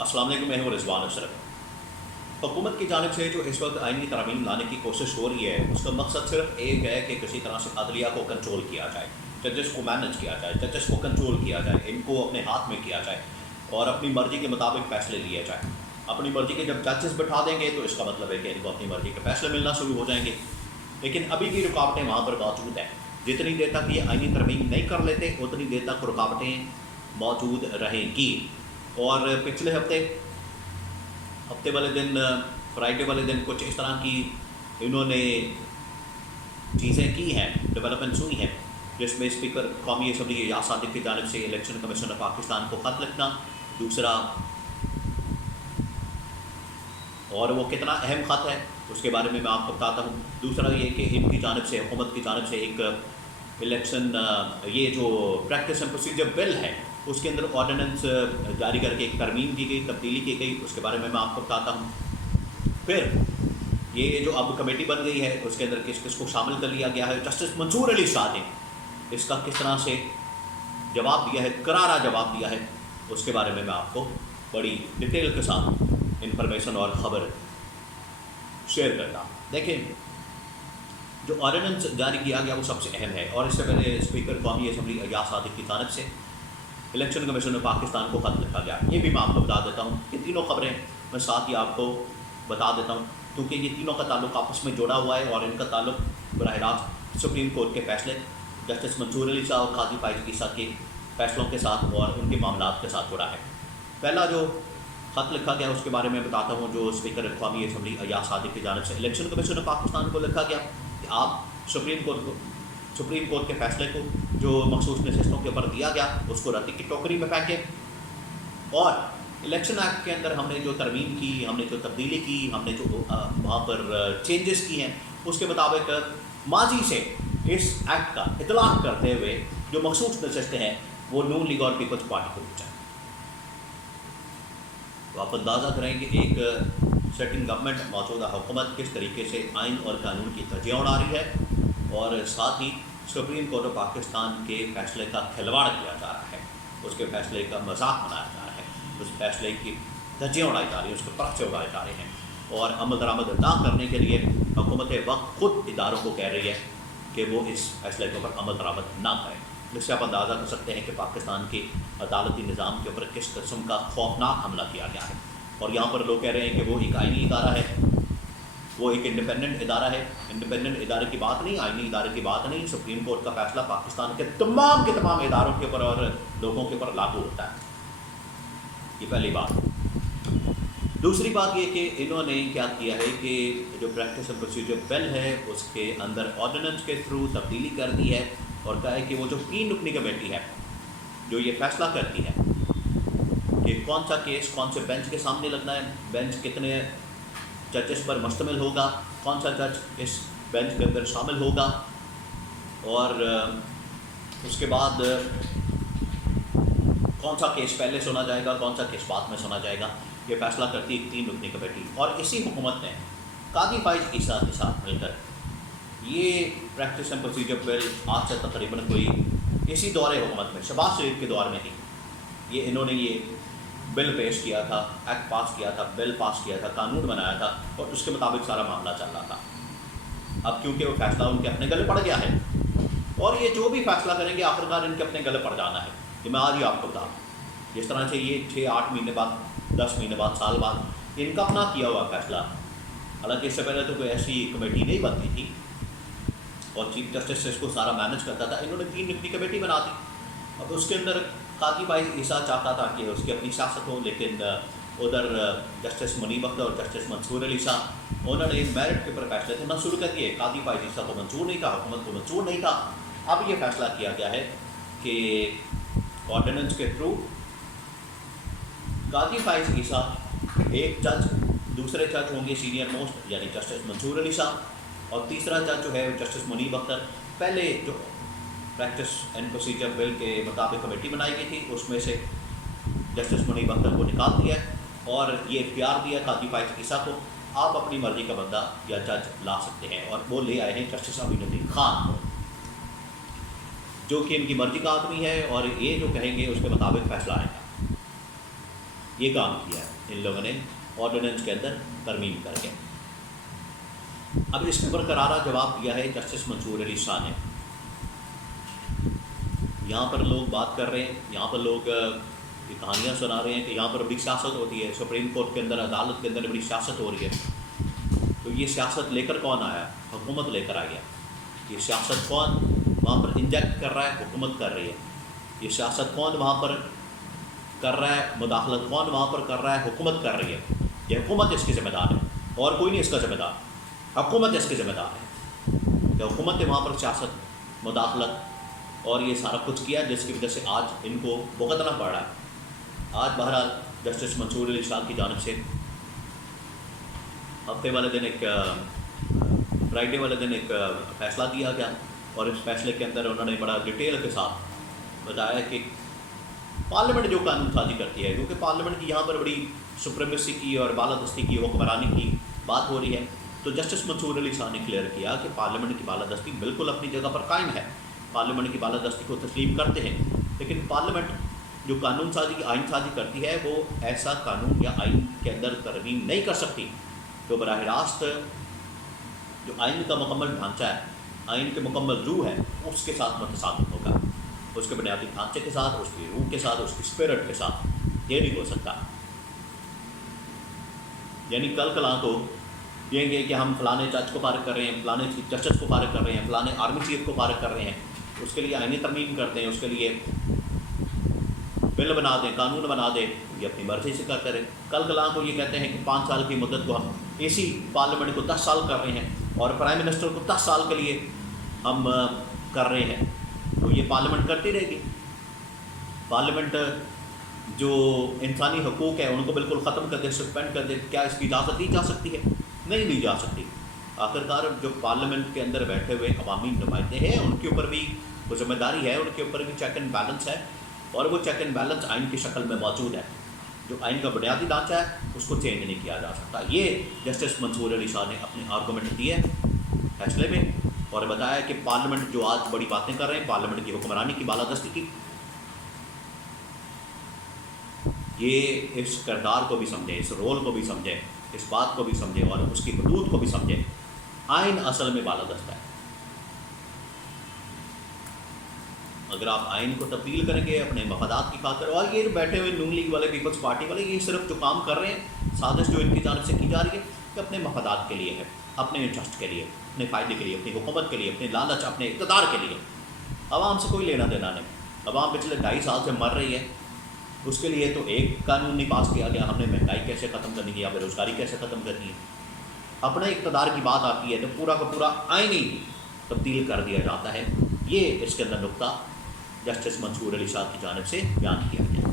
अस्सलाम वालेकुम, मैं हूं रिजवान अशरफ। हुकूमत की जानिब से जो इस वक्त आइनी तरमीम लाने की कोशिश हो रही है, उसका मकसद सिर्फ एक है कि किसी तरह से अदलिया को कंट्रोल किया जाए, जजेस को मैनेज किया जाए, जजेस को कंट्रोल किया जाए, इनको अपने हाथ में किया जाए और अपनी मर्ज़ी के मुताबिक फ़ैसले लिए जाए। अपनी मर्ज़ी के जब जजेस बिठा देंगे तो इसका मतलब है कि इनको अपनी मर्ज़ी के फ़ैसले मिलना शुरू हो जाएंगे। लेकिन अभी भी रुकावटें वहाँ पर मौजूद हैं। जितनी देर तक ये आइनी तरमीम नहीं कर लेते उतनी देर तक रुकावटें मौजूद रहेंगी। और पिछले हफ्ते वाले दिन, फ्राइडे वाले दिन कुछ इस तरह की इन्होंने चीज़ें की हैं, डेवलपमेंट्स हुई हैं, जिसमें स्पीकर कौमी असम्बली एजाज सादिक की जानिब से इलेक्शन कमीशन ऑफ पाकिस्तान को ख़त लिखना, दूसरा और वो कितना अहम ख़त है उसके बारे में मैं आपको बताता हूँ। दूसरा ये कि इनकी जानिब से, हुकूमत की जानिब से एक इलेक्शन, ये जो प्रैक्टिस एंड प्रोसीजर बिल है उसके अंदर ऑर्डिनेंस जारी करके एक तरमीम की गई, तब्दीली की गई, उसके बारे में मैं आपको बताता हूँ। फिर ये जो अब कमेटी बन गई है उसके अंदर किस किस को शामिल कर लिया गया है। जस्टिस मंसूर अली शाह ने इसका किस तरह से जवाब दिया है, करारा जवाब दिया है, उसके बारे में मैं आपको बड़ी डिटेल के साथ इंफॉर्मेशन और ख़बर शेयर करता हूँ। देखें, जो ऑर्डिनेंस जारी किया गया वो सबसे अहम है और इससे पहले स्पीकर कौमी असम्बली एजाज सादिक की जानिब से इलेक्शन कमीशन ऑफ पाकिस्तान को ख़त लिखा गया। ये भी मैं आपको बता देता हूँ। ये तीनों खबरें मैं साथ ही आपको बता देता हूँ क्योंकि ये तीनों का ताल्लुक आपस में जुड़ा हुआ है और इनका ताल्लुक बराह रास्त सुप्रीम कोर्ट के फैसले, जस्टिस मंसूर अली शाह और काजी फाइज ईसा के फैसलों के साथ और उनके मामलात के साथ जुड़ा है। पहला जो ख़त लिखा गया उसके बारे में बताता हूँ, जो स्पीकर कौमी असम्बली एजाज सादिक की जानिब से इलेक्शन कमीशन ऑफ पाकिस्तान को लिखा गया कि आप सुप्रीम कोर्ट के फैसले को जो मखसूस नशिस्तों के ऊपर दिया गया उसको रद्दी की टोकरी में फेंकें और इलेक्शन एक्ट के अंदर हमने जो तरमीम की, हमने जो तब्दीली की, हमने जो वहाँ पर चेंजेस की हैं उसके मुताबिक माजी से इस एक्ट का इतलाक़ करते हुए जो मखसूस नशिस्तें हैं वो नून लीग और पीपल्स पार्टी को दी जाए। तो आप अंदाज़ा करें कि एक सेटिंग गवर्नमेंट, मौजूदा हुकूमत किस तरीके से आइन और कानून की धज्जियाँ उड़ा रही है और साथ ही सुप्रीम कोर्ट ऑफ पाकिस्तान के फैसले का खिलवाड़ किया जा रहा है, उसके फैसले का मजाक बनाया जा रहा है, उस फैसले की धज्जियाँ उड़ाई जा रही हैं, उसके पर्चे उड़ाए जा रहे हैं और अमल दरामद ना करने के लिए हुकूमत वक्त खुद इदारों को कह रही है कि वो इस फैसले के ऊपर अमल दरामद ना करें। जिससे आप अंदाज़ा कर सकते हैं कि पाकिस्तान के अदालती निज़ाम के ऊपर किस किस्म का खौफनाक हमला किया गया है। और यहाँ पर लोग कह रहे हैं कि वो एक आइनी इदारा है, वो एक इंडिपेंडेंट इदारा है। इंडिपेंडेंट इदारे की बात नहीं, आइनी इदारे की बात नहीं। सुप्रीम कोर्ट का फैसला पाकिस्तान के तमाम इदारों के ऊपर और लोगों के ऊपर लागू होता है। ये पहली बात। दूसरी बात ये कि इन्होंने क्या किया है कि जो प्रैक्टिस एंड प्रोसीजर बिल है उसके अंदर ऑर्डिनेंस के थ्रू तब्दीली कर दी है और कहा है कि वो जो 3 रुकनी कमेटी है जो ये फैसला करती है कि कौन सा केस कौन से बेंच के सामने लगना है, बेंच कितने जजेस पर मुश्तमिल होगा, कौन सा जज इस बेंच के अंदर शामिल होगा और उसके बाद कौन सा केस पहले सुना जाएगा, कौन सा केस बाद में सुना जाएगा, ये फैसला करती है 3 रुकनी कमेटी। और इसी हुकूमत ने काजी फाइज ईसा के साथ मिलकर ये प्रैक्टिस एंड प्रोसीजर बिल आज से तकरीबन कोई इसी दौरे हुकूमत में, शहबाज शरीफ के दौर में ही ये इन्होंने ये बिल पेश किया था, एक्ट पास किया था, बिल पास किया था, कानून बनाया था और उसके मुताबिक सारा मामला चल रहा था। अब क्योंकि वो फैसला उनके अपने गले पड़ गया है और ये जो भी फैसला करेंगे आखिरकार इनके अपने गले पड़ जाना है। ये मैं आज ही आपको बता दूँ, जिस तरह से ये 6-8 महीने बाद, 10 महीने बाद, साल बाद इनका अपना किया हुआ फैसला, हालांकि इससे पहले तो कोई ऐसी कमेटी नहीं बनती थी और चीफ जस्टिस इसको सारा मैनेज करता था, इन्होंने 3 रुकनी कमेटी बना दी। अब उसके अंदर काजी फाइज ईसा चाहता था कि उसकी अपनी सियासत हो, लेकिन उधर जस्टिस मुनीब अख्तर और जस्टिस मंसूर अली शाह उन्होंने मेरिट के ऊपर फैसले थे ना शुरू कर दिए। काजी फाइज ईसा को मंजूर नहीं था, हुकूमत को मंजूर नहीं था। अब ये फैसला किया गया है कि ऑर्डिनेंस के थ्रू काजी फाइज ईसा एक जज, दूसरे जज होंगे सीनियर मोस्ट यानी जस्टिस मंसूर अली शाह और तीसरा जज जो है जस्टिस मुनीब अख्तर। पहले जो प्रैक्टिस एंड प्रोसीजर बिल के मुताबिक कमेटी बनाई गई थी उसमें से जस्टिस मुनीब अख्तर को निकाल दिया और ये इख्तियार दिया काजी फाइज ईसा को, आप अपनी मर्ज़ी का बंदा या जज ला सकते हैं और वो ले आए हैं जस्टिस अमीनुद्दीन खान को, जो कि इनकी मर्ज़ी का आदमी है और ये जो कहेंगे उसके मुताबिक फ़ैसला आएगा। یہ کام کیا ہے ان لوگوں نے آرڈیننس کے اندر ترمیم کر کے. اب اس کے برقرارہ جواب دیا ہے جسٹس منصور علی شاہ نے. یہاں پر لوگ بات کر رہے ہیں, یہاں پر لوگ یہ کہانیاں سنا رہے ہیں کہ یہاں پر بڑی سیاست ہوتی ہے, سپریم کورٹ کے اندر, عدالت کے اندر بڑی سیاست ہو رہی ہے. تو یہ سیاست لے کر کون آیا؟ حکومت لے کر آ گیا. یہ سیاست کون وہاں پر انجیکٹ کر رہا ہے؟ حکومت کر رہی ہے. یہ سیاست کون وہاں پر کر رہا ہے؟ مداخلت کون وہاں پر کر رہا ہے؟ حکومت کر رہی ہے. یہ حکومت اس کی ذمہ دار ہے اور کوئی نہیں اس کا ذمہ دار. حکومت اس کی ذمہ دار ہے کہ حکومت نے وہاں پر سیاست, مداخلت اور یہ سارا کچھ کیا جس کی وجہ سے آج ان کو بھگتنا پڑ رہا ہے. آج بہرحال جسٹس منصور علی شاہ کی جانب سے ہفتے والے دن ایک فرائیڈے والے دن ایک فیصلہ دیا گیا, اور اس فیصلے کے اندر انہوں نے بڑا ڈیٹیل کے ساتھ بتایا کہ پارلیمنٹ جو قانون سازی کرتی ہے, کیونکہ پارلیمنٹ کی یہاں پر بڑی سپریمیسی کی اور بالادستی کی, حکمرانی کی بات ہو رہی ہے. تو جسٹس منصور علی شاہ نے کلیئر کیا کہ پارلیمنٹ کی بالادستی بالکل اپنی جگہ پر قائم ہے, پارلیمنٹ کی بالادستی کو تسلیم کرتے ہیں, لیکن پارلیمنٹ جو قانون سازی کی آئین سازی کرتی ہے وہ ایسا قانون یا آئین کے اندر ترمیم نہیں کر سکتی جو براہ راست جو آئین کا مکمل ڈھانچہ ہے, آئین کے مکمل روح ہے, اس کے ساتھ متصادم ہوگا, اس کے بنیادی ڈھانچے کے ساتھ, اس کی روح کے ساتھ, اس کی اسپرٹ کے ساتھ. یہ نہیں ہو سکتا. یعنی کل کلاں کو یہ گے کہ ہم فلانے جج کو فارغ کر رہے ہیں, فلانے چیف جسٹس کو فارغ کر رہے ہیں, فلانے آرمی چیف کو فارغ کر رہے ہیں, اس کے لیے آئینی ترمیم کرتے ہیں, اس کے لیے بل بنا دیں, قانون بنا دیں, یہ اپنی مرضی سے کرتے رہے. کل کلاں کو یہ کہتے ہیں کہ 5 سال کی مدت کو ہم اسی پارلیمنٹ کو 10 سال کر رہے ہیں اور پرائم منسٹر کو 10 سال کے لیے ہم کر رہے ہیں. تو یہ پارلیمنٹ کرتی رہے گی. پارلیمنٹ جو انسانی حقوق ہے ان کو بالکل ختم کر دے, سسپینڈ کر دے, کیا اس کی اجازت دی جا سکتی ہے؟ نہیں دی جا سکتی. آخرکار جو پارلیمنٹ کے اندر بیٹھے ہوئے عوامی نمائندے ہیں ان کے اوپر بھی وہ ذمہ داری ہے, ان کے اوپر بھی چیک اینڈ بیلنس ہے, اور وہ چیک اینڈ بیلنس آئین کی شکل میں موجود ہے. جو آئین کا بنیادی ڈھانچہ ہے اس کو چینج نہیں کیا جا سکتا. یہ جسٹس منصور علی شاہ نے اپنے آرگومنٹ دیے فیصلے میں, اور بتایا کہ پارلیمنٹ جو آج بڑی باتیں کر رہے ہیں, پارلیمنٹ کی حکمرانی کی, بالادستی کی, یہ اس کردار کو بھی سمجھے, اس رول کو بھی سمجھے, اس بات کو بھی سمجھے اور اس کی حدود کو بھی سمجھے. آئین اصل میں بالادست ہے. اگر آپ آئین کو تبدیل کریں گے اپنے مفادات کی خاطر, اور یہ بیٹھے ہوئے نون لیگ والے, پیپلز پارٹی والے, یہ صرف جو کام کر رہے ہیں, سازش جو ان کی جانب سے کی جا رہی ہے کہ اپنے مفادات کے لیے ہے, اپنے انٹرسٹ کے لیے, اپنے فائدے کے لیے, اپنی حکومت کے لیے, اپنے لالچ, اپنے اقتدار کے لیے. عوام سے کوئی لینا دینا نہیں. عوام پچھلے 2.5 سال سے مر رہی ہے, اس کے لیے تو ایک قانون نہیں پاس کیا گیا, ہم نے مہنگائی کیسے ختم کرنی ہے یا بے روزگاری کیسے ختم کرنی ہے. اپنے اقتدار کی بات آتی ہے تو پورا کا پورا آئین ہی تبدیل کر دیا جاتا ہے. یہ اس کے اندر نقطہ جسٹس منصور علی شاہ کی جانب سے بیان کیا گیا.